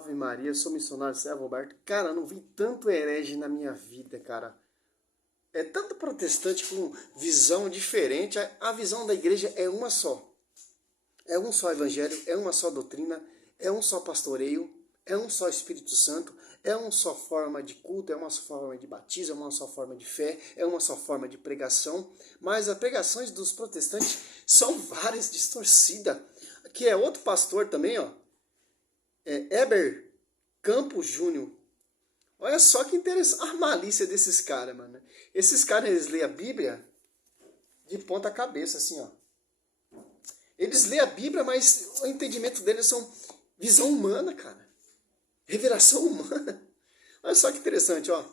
Ave Maria, sou missionário Servo Roberto. Cara, não vi tanto herege na minha vida, cara. É tanto protestante com visão diferente. A visão da igreja é uma só. É um só evangelho, é uma só doutrina, é um só pastoreio, é um só Espírito Santo, é uma só forma de culto, é uma só forma de batismo, é uma só forma de fé, é uma só forma de pregação. Mas as pregações dos protestantes são várias, distorcidas. Aqui é outro pastor também, ó. É Heber Campos Júnior. Olha só que interessante a malícia desses caras, mano. Esses caras, eles lêem a Bíblia de ponta cabeça, assim, ó. Eles lêem a Bíblia, mas o entendimento deles são visão humana, cara. Revelação humana. Olha só que interessante, ó.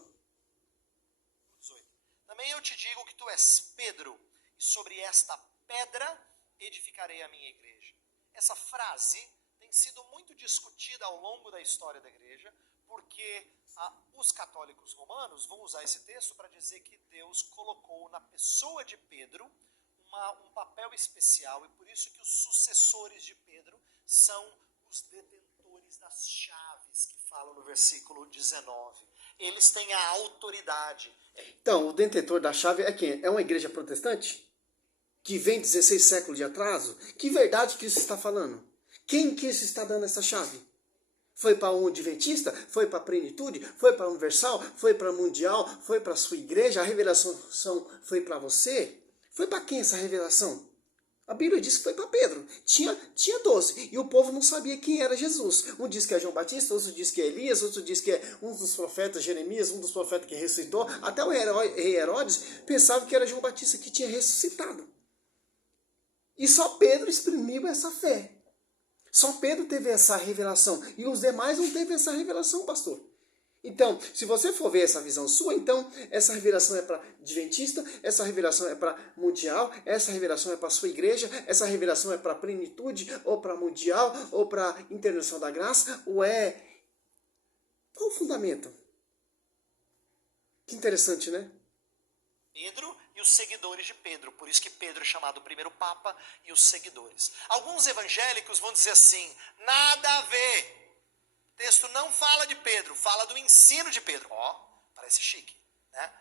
Também eu te digo que tu és Pedro, e sobre esta pedra edificarei a minha igreja. Essa frase tem sido muito discutida ao longo da história da igreja, porque os católicos romanos vão usar esse texto para dizer que Deus colocou na pessoa de Pedro um papel especial, e por isso que os sucessores de Pedro são os detentores das chaves que falam no versículo 19. Eles têm a autoridade. Então, o detentor da chave é quem? É uma igreja protestante? Que vem 16 séculos de atraso? Que verdade que isso está falando? Quem que isso está dando essa chave? Foi para um adventista? Foi para a plenitude? Foi para a universal? Foi para a mundial? Foi para a sua igreja? A revelação foi para você? Foi para quem essa revelação? A Bíblia diz que foi para Pedro. Tinha 12. E o povo não sabia quem era Jesus. Um diz que é João Batista, outro diz que é Elias, outro diz que é um dos profetas, Jeremias, um dos profetas que ressuscitou. Até o rei Herodes pensava que era João Batista que tinha ressuscitado. E só Pedro exprimiu essa fé. Só Pedro teve essa revelação. E os demais não teve essa revelação, pastor. Então, se você for ver essa visão sua, então, essa revelação é para adventista, essa revelação é para mundial, essa revelação é para sua igreja, essa revelação é para plenitude, ou para mundial, ou para internacional da graça, ou é... Qual o fundamento? Que interessante, né? Pedro e os seguidores de Pedro. Por isso que Pedro é chamado o primeiro papa e os seguidores. Alguns evangélicos vão dizer assim, nada a ver. O texto não fala de Pedro, fala do ensino de Pedro. Ó, parece chique, né?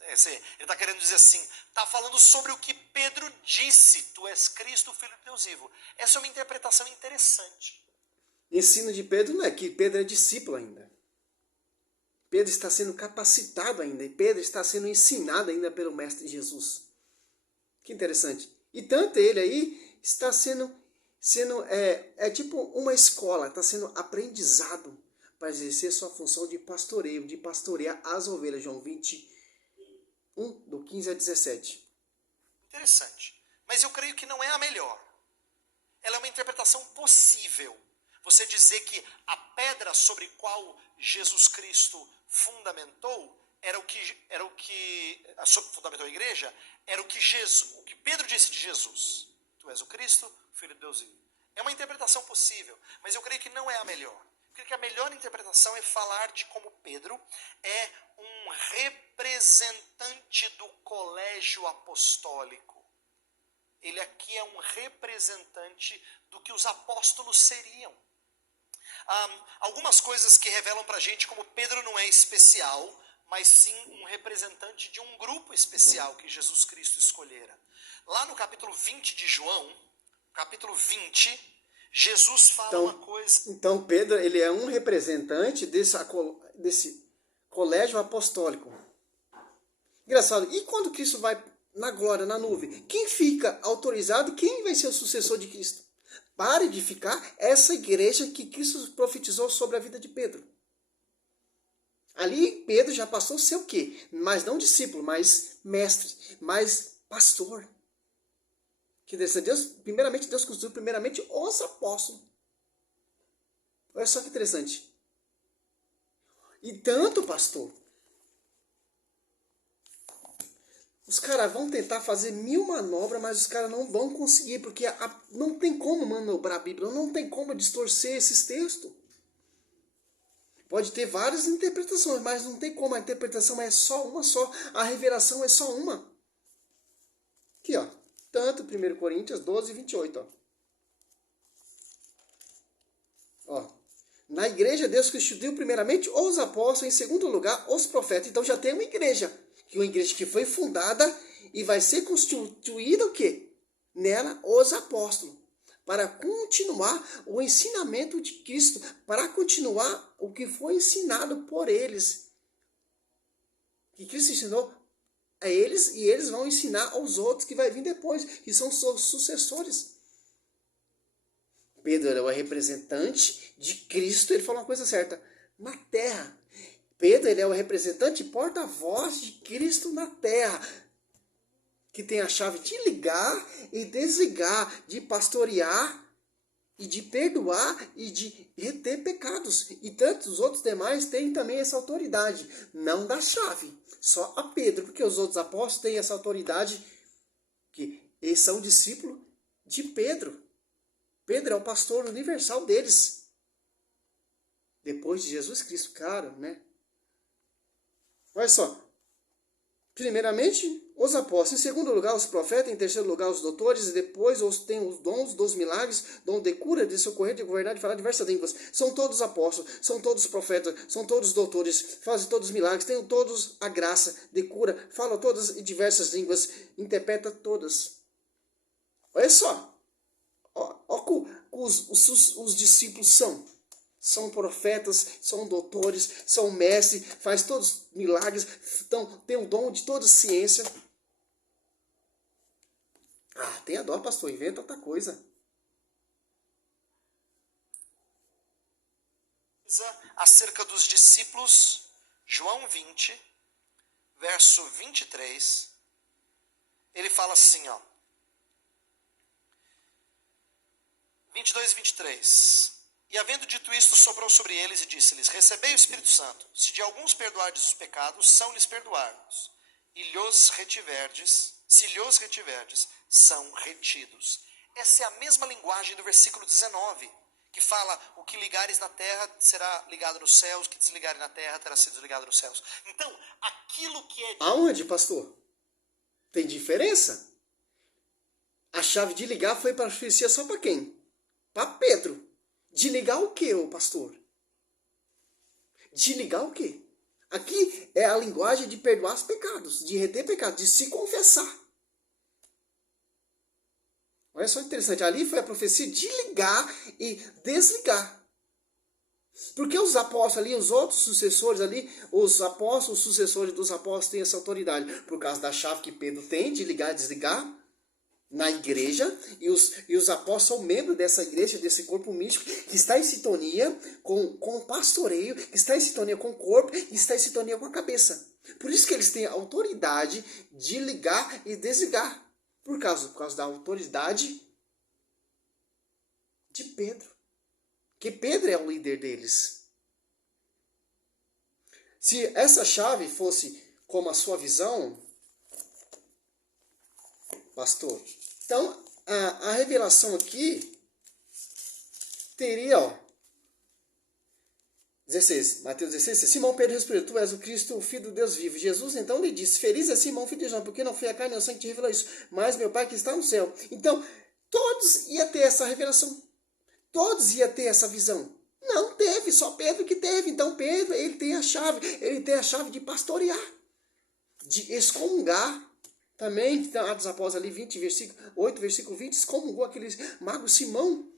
Ele está querendo dizer assim, está falando sobre o que Pedro disse, tu és Cristo, o Filho de Deus vivo. Essa é uma interpretação interessante. Ensino de Pedro não é que Pedro é discípulo ainda. Pedro está sendo capacitado ainda, e Pedro está sendo ensinado ainda pelo Mestre Jesus. Que interessante. E tanto ele aí está sendo tipo uma escola, está sendo aprendizado para exercer sua função de pastoreio, de pastorear as ovelhas. João 21, do 15 a 17. Interessante. Mas eu creio que não é a melhor. Ela é uma interpretação possível. Você dizer que a pedra sobre qual Jesus Cristo fundamentou fundamentou a igreja, era o que Pedro disse de Jesus. Tu és o Cristo, o Filho de Deus vivo. É uma interpretação possível, mas eu creio que não é a melhor. Eu creio que a melhor interpretação é falar de como Pedro é um representante do colégio apostólico. Ele aqui é um representante do que os apóstolos seriam. Algumas coisas que revelam pra gente como Pedro não é especial, mas sim um representante de um grupo especial que Jesus Cristo escolhera. Lá no capítulo 20 de João, capítulo 20, Jesus fala uma coisa... Então Pedro, ele é um representante desse colégio apostólico. Engraçado, e quando Cristo vai na glória, na nuvem, quem fica autorizado, quem vai ser o sucessor de Cristo? Para edificar essa igreja que Cristo profetizou sobre a vida de Pedro. Ali Pedro já passou a ser o quê? Mas não discípulo, mas mestre, mas pastor. Que Deus, primeiramente Deus construiu primeiramente os apóstolos. Olha só que interessante. E tanto, pastor, os caras vão tentar fazer 1000 manobras, mas os caras não vão conseguir, porque não tem como manobrar a Bíblia, não tem como distorcer esses textos. Pode ter várias interpretações, mas não tem como, a interpretação é só uma só, a revelação é só uma. Aqui, ó, tanto 1 Coríntios 12, 28, ó. Na igreja, Deus constituiu primeiramente os apóstolos, em segundo lugar, os profetas. Então já tem uma igreja que foi fundada e vai ser constituída o quê? Nela, os apóstolos. Para continuar o ensinamento de Cristo, para continuar o que foi ensinado por eles. Que Cristo ensinou a eles e eles vão ensinar aos outros que vai vir depois, que são seus sucessores. Pedro era o representante de Cristo, ele falou uma coisa certa, na terra. Pedro ele é o representante e porta-voz de Cristo na terra, que tem a chave de ligar e desligar, de pastorear e de perdoar e de reter pecados. E tantos outros demais têm também essa autoridade, não da chave, só a Pedro, porque os outros apóstolos têm essa autoridade, que eles são discípulos de Pedro. Pedro é o pastor universal deles. Depois de Jesus Cristo, claro, né? Olha só. Primeiramente, os apóstolos. Em segundo lugar, os profetas. Em terceiro lugar, os doutores. E depois, tem os dons dos milagres, dom de cura, de socorrer, de governar, de falar diversas línguas. São todos apóstolos, são todos profetas, são todos doutores, fazem todos milagres, têm todos a graça de cura, falam todas em diversas línguas, interpretam todas. Olha só. Os discípulos são profetas, são doutores, são mestres, faz todos milagres, tem o dom de toda ciência. Tenha dó, pastor, inventa outra coisa. Acerca dos discípulos, João 20, verso 23, ele fala assim, 22 e 23. E havendo dito isto, soprou sobre eles e disse-lhes: Recebei o Espírito Santo. Se de alguns perdoardes os pecados, são-lhes perdoados. E se lhos retiverdes, são retidos. Essa é a mesma linguagem do versículo 19, que fala: o que ligares na terra será ligado nos céus, o que desligares na terra terá sido desligado nos céus. Então, aquilo que é... Aonde, pastor? Tem diferença? A chave de ligar foi para oferecer só para quem? Para Pedro. De ligar o que, ô pastor? De ligar o quê? Aqui é a linguagem de perdoar os pecados, de reter pecados, de se confessar. Olha só interessante, ali foi a profecia de ligar e desligar. Porque os apóstolos ali, os outros sucessores ali, os apóstolos, os sucessores dos apóstolos têm essa autoridade. Por causa da chave que Pedro tem de ligar e desligar na igreja, e os apóstolos são membros dessa igreja, desse corpo místico, que está em sintonia com o pastoreio, que está em sintonia com o corpo, e está em sintonia com a cabeça. Por isso que eles têm a autoridade de ligar e desligar. Por causa da autoridade de Pedro. Que Pedro é o líder deles. Se essa chave fosse como a sua visão, pastor, então a revelação aqui teria, 16, Mateus 16, Simão Pedro respondeu: Tu és o Cristo, o Filho do Deus vivo. Jesus então lhe disse: Feliz é Simão, filho de João, porque não foi a carne e o sangue que te revelou isso, mas meu Pai que está no céu. Então, todos iam ter essa revelação. Todos iam ter essa visão. Não teve, só Pedro que teve. Então Pedro, ele tem a chave de pastorear, de excomungar. Também, Atos Apóstolos ali, 8, versículo 20, excomungou aquele mago Simão.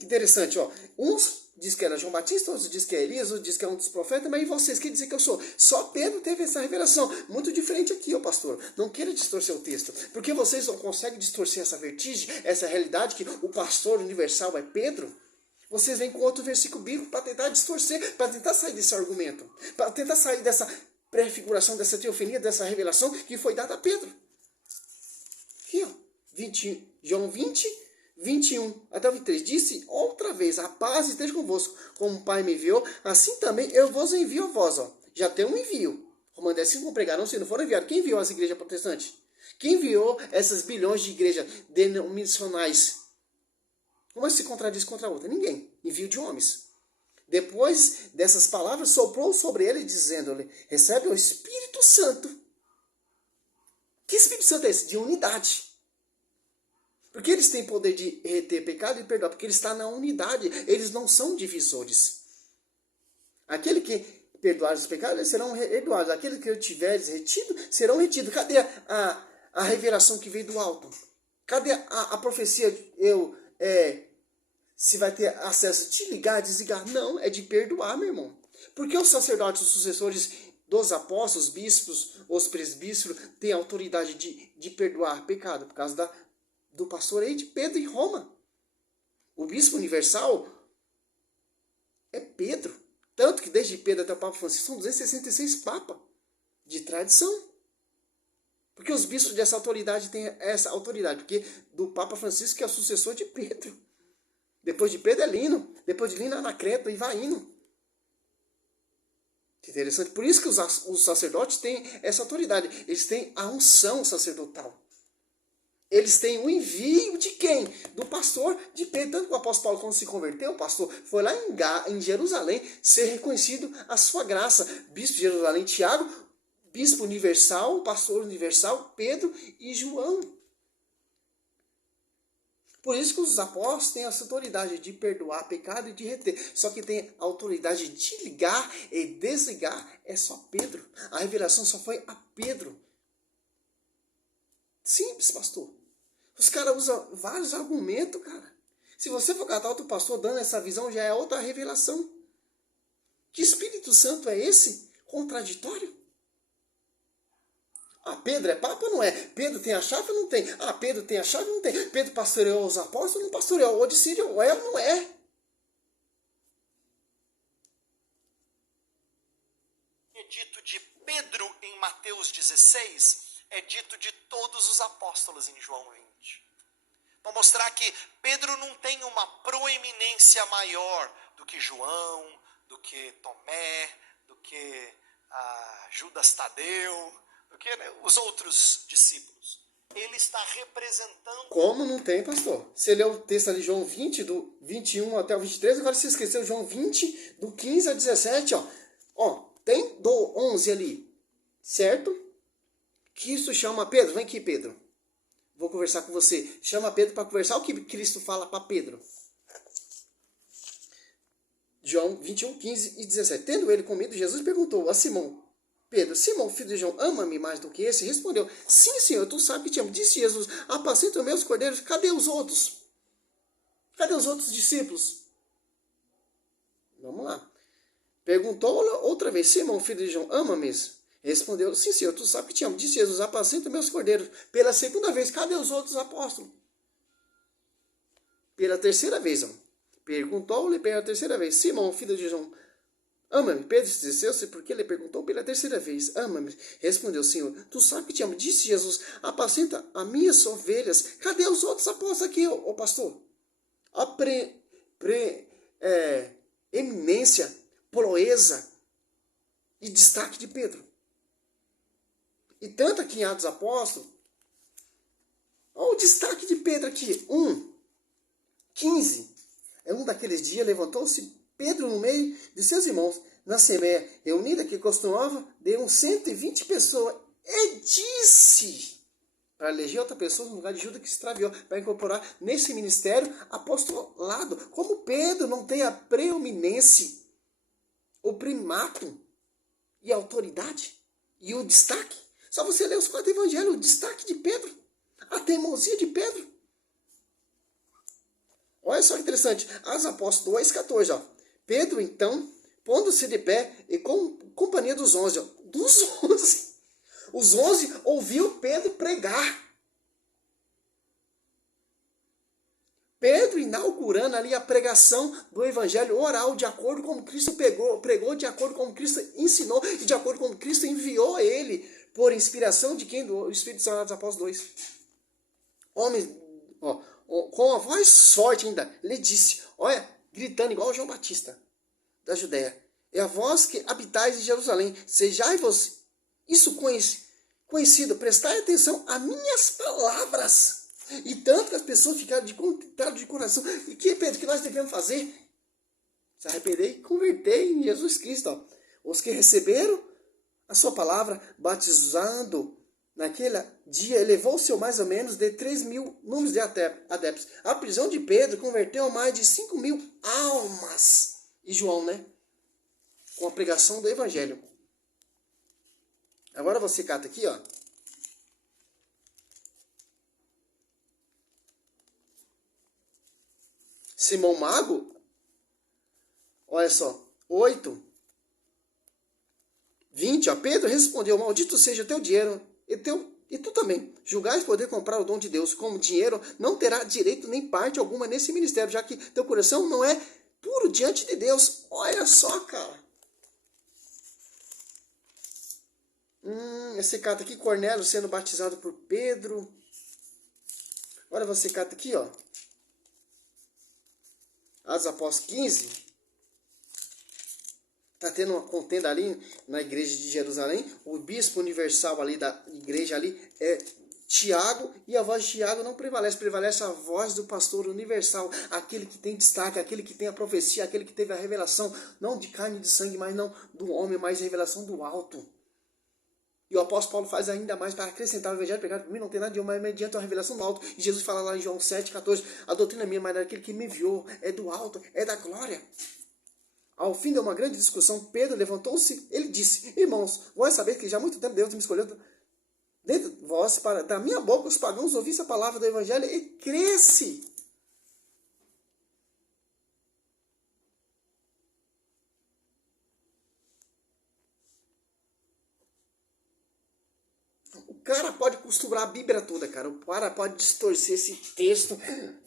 Interessante, uns diz que era João Batista, outros diz que é Elias, outros diz que é um dos profetas, mas e vocês, quem dizem que eu sou? Só Pedro teve essa revelação. Muito diferente aqui, pastor. Não queira distorcer o texto, porque vocês não conseguem distorcer essa vertigem, essa realidade que o pastor universal é Pedro. Vocês vêm com outro versículo bíblico para tentar distorcer, para tentar sair desse argumento, para tentar sair dessa prefiguração, dessa teofania, dessa revelação que foi dada a Pedro. Aqui, 20, João 20, 21 até o 23. Disse outra vez: a paz esteja convosco. Como o Pai me enviou, assim também eu vos envio a vós. Já tem um envio. Romanos 10, 5 pregaram se não foram enviados. Quem enviou as igrejas protestantes? Quem enviou essas bilhões de igrejas denominacionais? Uma se contradiz contra a outra? Ninguém. Envio de homens. Depois dessas palavras, soprou sobre ele, dizendo-lhe: recebe o Espírito Santo. Que Espírito Santo é esse? De unidade. Porque eles têm poder de reter pecado e perdoar, porque eles estão na unidade, eles não são divisores. Aquele que perdoar os pecados, eles serão perdoados. Aquele que eu tiveres retido, serão retidos. Cadê a revelação que veio do alto? Cadê a profecia? Se vai ter acesso de ligar, desligar? Não, é de perdoar, meu irmão. Porque os sacerdotes, os sucessores dos apóstolos, bispos, os presbíteros, têm autoridade de perdoar pecado, por causa do pastoreio de Pedro em Roma. O bispo universal é Pedro. Tanto que desde Pedro até o Papa Francisco são 266 papas de tradição. Porque os bispos dessa autoridade têm essa autoridade. Porque do Papa Francisco que é o sucessor de Pedro. Depois de Pedro é Lino. Depois de Lino é Anacleto e vai indo. Interessante. Por isso que os sacerdotes têm essa autoridade. Eles têm a unção sacerdotal. Eles têm o envio de quem? Do pastor de Pedro. Tanto que o apóstolo Paulo, quando se converteu, o pastor foi lá em Jerusalém ser reconhecido a sua graça. Bispo de Jerusalém, Tiago, bispo universal, pastor universal, Pedro e João. Por isso que os apóstolos têm essa autoridade de perdoar pecado e de reter. Só que tem a autoridade de ligar e desligar é só Pedro. A revelação só foi a Pedro. Simples, pastor. Os caras usam vários argumentos, cara. Se você for catar outro pastor dando essa visão, já é outra revelação. Que Espírito Santo é esse? Contraditório? Ah, Pedro é papa ou não é? Pedro tem a chave ou não tem? Ah, Pedro tem a chave ou não tem? Pedro pastoreou os apóstolos ou não pastoreou? O de Sírio é ou não é? É dito de Pedro em Mateus 16, é dito de todos os apóstolos em João 20. Para mostrar que Pedro não tem uma proeminência maior do que João, do que Tomé, do que Judas Tadeu, do que os outros discípulos. Ele está representando... Como não tem, pastor? Você leu o texto ali, João 20, do 21 até o 23, agora você esqueceu João 20, do 15 a 17, ó. Tem do 11 ali, certo? Que isso chama Pedro. Vem aqui, Pedro. Vou conversar com você. Chama Pedro para conversar. O que Cristo fala para Pedro? João 21, 15 e 17. Tendo ele comido, Jesus perguntou a Simão, Pedro, Simão, filho de João, ama-me mais do que esse? Respondeu, sim, Senhor, tu sabes que te amo. Disse Jesus, apacenta os meus cordeiros. Cadê os outros? Cadê os outros discípulos? Vamos lá. Perguntou outra vez, Simão, filho de João, ama-me? Respondeu, sim, Senhor, tu sabes que te amo. Disse Jesus, apacenta meus cordeiros. Pela segunda vez, cadê os outros apóstolos? Pela terceira vez, perguntou-lhe pela terceira vez, Simão, filho de João, ama-me? Pedro disse, porque ele perguntou pela terceira vez, ama-me? Respondeu, Senhor, tu sabes que te amo. Disse Jesus, apacenta as minhas ovelhas. Cadê os outros apóstolos aqui, ô pastor? A eminência, proeza e destaque de Pedro. E tanto aqui em Atos dos Apóstolos, olha o destaque de Pedro aqui, 15. É um daqueles dias, levantou-se Pedro no meio de seus irmãos, na Assembleia reunida que costumava, deu 120 pessoas, e disse, para eleger outra pessoa no lugar de Judas que se extraviou, para incorporar nesse ministério apostolado. Como Pedro não tem a preeminência, o primato e a autoridade e o destaque. Só você ler os 4 evangelhos, o destaque de Pedro, a teimosia de Pedro. Olha só que interessante, Atos Apóstolos 2,14, ó. Pedro, então, pondo-se de pé e com companhia dos 11, ó. Dos 11. Os 11 ouviu Pedro pregar. Pedro inaugurando ali a pregação do evangelho oral, de acordo com como Cristo pregou, de acordo com como Cristo ensinou e de acordo com como Cristo enviou ele, por inspiração de quem? Do Espírito Santo dos Apóstolos 2. Homens, ó, com a voz forte ainda, lhe disse, olha, gritando igual João Batista, da Judéia, é a vós que habitais em Jerusalém, sejai vos isso conhecido, prestai atenção a minhas palavras. E tanto que as pessoas ficaram de coração. E que, Pedro, que nós devemos fazer? Se arrepender e converter em Jesus Cristo. Ó. Os que receberam a sua palavra, batizando naquele dia elevou-se mais ou menos de 3.000 números de adeptos. A prisão de Pedro converteu mais de 5.000 almas. E João, né? Com a pregação do evangelho. Agora você cata aqui, ó. Simão Mago, olha só, 8, 20, ó, Pedro respondeu, maldito seja o teu dinheiro e tu também. Julgais poder comprar o dom de Deus com dinheiro, não terá direito nem parte alguma nesse ministério, já que teu coração não é puro diante de Deus. Olha só, cara. Esse cata aqui, Cornélio sendo batizado por Pedro. Olha você cata aqui, ó. Atos Apóstolos 15, está tendo uma contenda ali na igreja de Jerusalém. O bispo universal ali da igreja ali é Tiago, e a voz de Tiago não prevalece. Prevalece a voz do pastor universal, aquele que tem destaque, aquele que tem a profecia, aquele que teve a revelação, não de carne e de sangue, mas não do homem, mas a revelação do alto. E o apóstolo Paulo faz ainda mais para acrescentar o evangelho pregado por mim, não tem nada de homem, mas mediante a revelação do alto. E Jesus fala lá em João 7,14, a doutrina é minha, mas daquele que me enviou, é do alto, é da glória. Ao fim de uma grande discussão, Pedro levantou-se, ele disse, irmãos, vós sabeis que já há muito tempo Deus me escolheu dentre vós, para da minha boca os pagãos ouvissem a palavra do evangelho e cresce. O cara pode costurar a Bíblia toda, cara. O cara pode distorcer esse texto,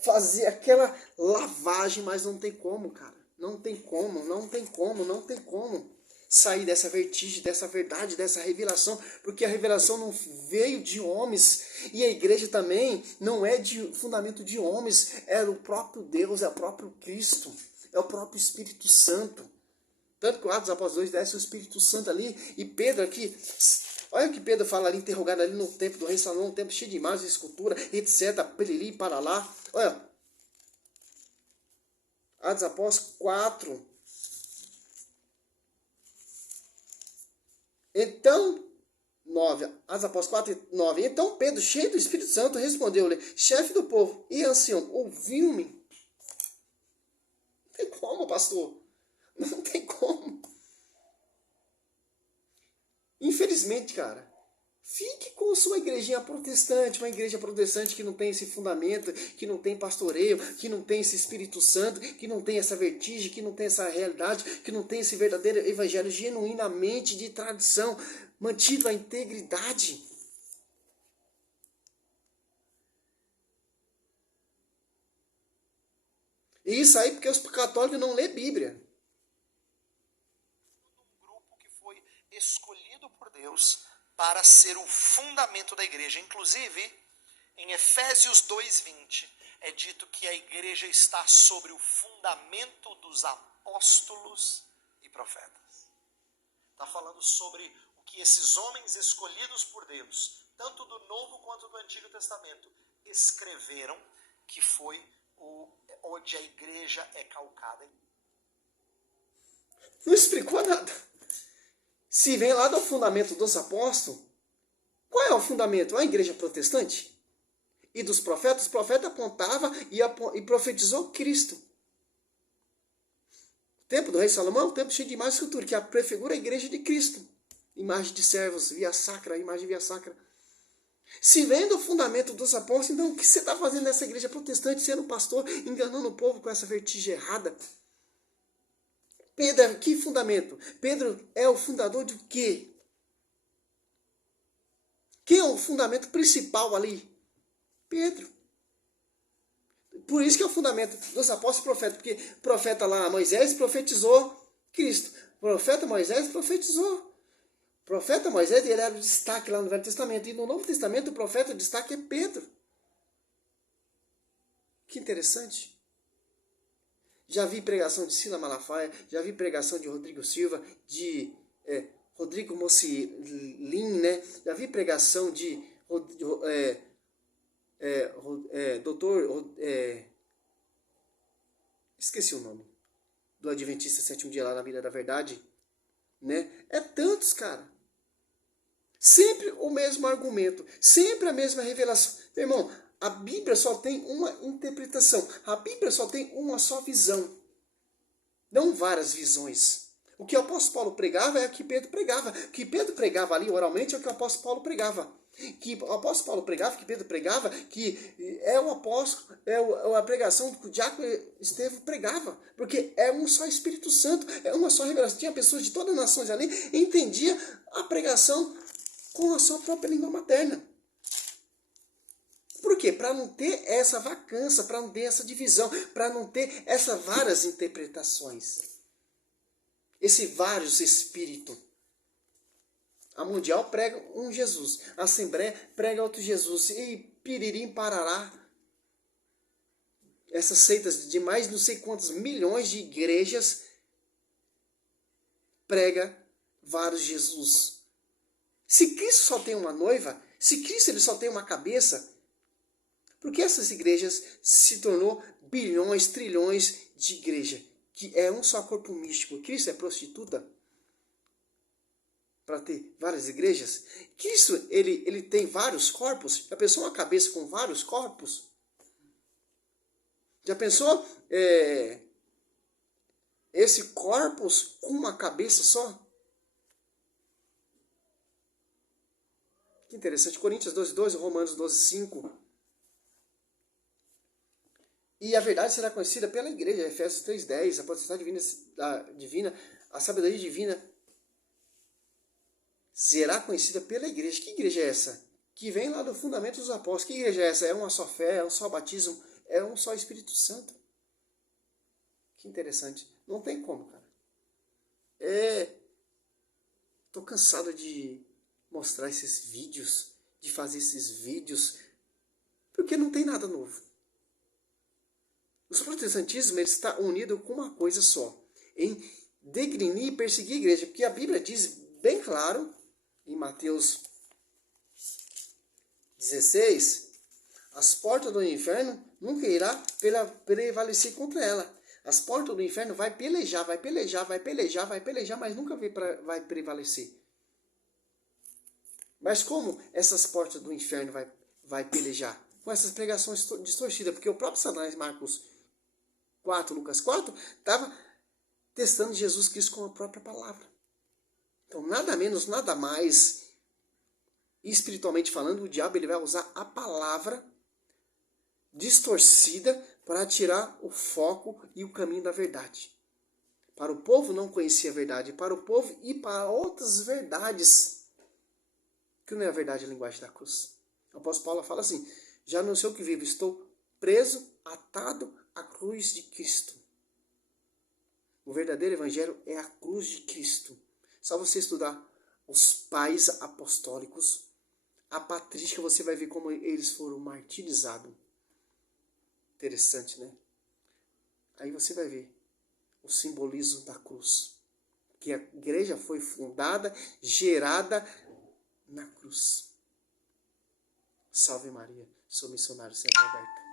fazer aquela lavagem, mas não tem como, cara. Não tem como, não tem como, não tem como sair dessa vertigem, dessa verdade, dessa revelação, porque a revelação não veio de homens, e a igreja também não é de fundamento de homens, é o próprio Deus, é o próprio Cristo, é o próprio Espírito Santo. Tanto que o Atos dos Apóstolos 2 desce o Espírito Santo ali, e Pedro aqui, olha o que Pedro fala ali, interrogado ali no templo do rei Salomão, um templo cheio de imagens, escultura, etc, perili, para lá. Olha, Atos dos Apóstolos 4. Então, 9, Atos dos Apóstolos 4 e 9. Então Pedro, cheio do Espírito Santo, respondeu-lhe, chefe do povo e ancião, ouviu-me? Não tem como, pastor. Não tem como. Infelizmente, cara, fique com sua igrejinha protestante, uma igreja protestante que não tem esse fundamento, que não tem pastoreio, que não tem esse Espírito Santo, que não tem essa vertigem, que não tem essa realidade, que não tem esse verdadeiro evangelho genuinamente de tradição, mantido a integridade. E isso aí porque os católicos não lêem Bíblia. Um grupo que foi escolhido por Deus para ser o fundamento da igreja. Inclusive, em Efésios 2:20, é dito que a igreja está sobre o fundamento dos apóstolos e profetas. Está falando sobre o que esses homens escolhidos por Deus, tanto do Novo quanto do Antigo Testamento, escreveram, que foi onde a igreja é calcada. Não explicou nada. Se vem lá do fundamento dos apóstolos, qual é o fundamento? A igreja protestante? E dos profetas? O profeta apontava e profetizou Cristo. O templo do rei Salomão é um templo cheio de imagens e escultura, que prefigura a igreja de Cristo. Imagem de servos, via sacra, imagem via sacra. Se vem do fundamento dos apóstolos, então o que você está fazendo nessa igreja protestante, sendo pastor, enganando o povo com essa vertigem errada? Pedro, que fundamento? Pedro é o fundador de quê? Quem é o fundamento principal ali? Pedro. Por isso que é o fundamento dos apóstolos e profetas, porque profeta lá Moisés profetizou Cristo. Profeta Moisés profetizou. Profeta Moisés, ele era o destaque lá no Velho Testamento. E no Novo Testamento, o profeta, o destaque é Pedro. Que interessante. Já vi pregação de Sila Malafaia, já vi pregação de Rodrigo Silva, de Rodrigo Mocilin, né? Já vi pregação de esqueci o nome, do Adventista Sétimo Dia lá na Vida da Verdade, né? É tantos, cara. Sempre o mesmo argumento, sempre a mesma revelação. Meu irmão, a Bíblia só tem uma interpretação, a Bíblia só tem uma só visão, não várias visões. O que o apóstolo Paulo pregava é o que Pedro pregava. O que Pedro pregava ali oralmente é o que o apóstolo Paulo pregava. Que o apóstolo Paulo pregava, que Pedro pregava, que é o apóstolo, a pregação que o diácono Estevão pregava. Porque é um só Espírito Santo, é uma só revelação. Tinha pessoas de todas as nações ali, entendia a pregação com a sua própria língua materna. Por quê? Para não ter essa vacância, para não ter essa divisão, para não ter essas várias interpretações. Esse vários espíritos. A Mundial prega um Jesus, a Assembleia prega outro Jesus, e piririm parará. Essas seitas de mais não sei quantos milhões de igrejas prega vários Jesus. Se Cristo só tem uma noiva, se Cristo ele só tem uma cabeça, por que essas igrejas se tornou bilhões, trilhões de igreja? Que é um só corpo místico. Cristo é prostituta? Para ter várias igrejas? Cristo, ele tem vários corpos? Já pensou uma cabeça com vários corpos? Já pensou esse corpus com uma cabeça só? Que interessante. Coríntios 12:2, Romanos 12:5. E a verdade será conhecida pela igreja, Efésios 3:10, a potestade divina, a sabedoria divina será conhecida pela igreja. Que igreja é essa? Que vem lá do fundamento dos apóstolos. Que igreja é essa? É uma só fé, é um só batismo, é um só Espírito Santo. Que interessante. Não tem como, cara. Tô cansado de mostrar esses vídeos, de fazer esses vídeos, porque não tem nada novo. O protestantismo ele está unido com uma coisa só, em degrinir e perseguir a igreja, porque a Bíblia diz bem claro, em Mateus 16, as portas do inferno nunca irá prevalecer contra ela. As portas do inferno vai pelejar, mas nunca vai prevalecer. Mas como essas portas do inferno vai pelejar? Com essas pregações distorcidas, porque o próprio Satanás, Marcos 4, Lucas 4, estava testando Jesus Cristo com a própria palavra. Então, nada menos, nada mais, espiritualmente falando, o diabo ele vai usar a palavra distorcida para tirar o foco e o caminho da verdade. Para o povo não conhecer a verdade, para o povo ir para outras verdades, que não é a verdade a linguagem da cruz. O apóstolo Paulo fala assim, já não sei o que vivo, estou preso, atado à cruz de Cristo. O verdadeiro evangelho é a cruz de Cristo. Só você estudar os pais apostólicos, a patrística, você vai ver como eles foram martirizados. Interessante, né? Aí você vai ver o simbolismo da cruz. Que a igreja foi fundada, gerada na cruz. Salve Maria, sou missionário sempre aberto.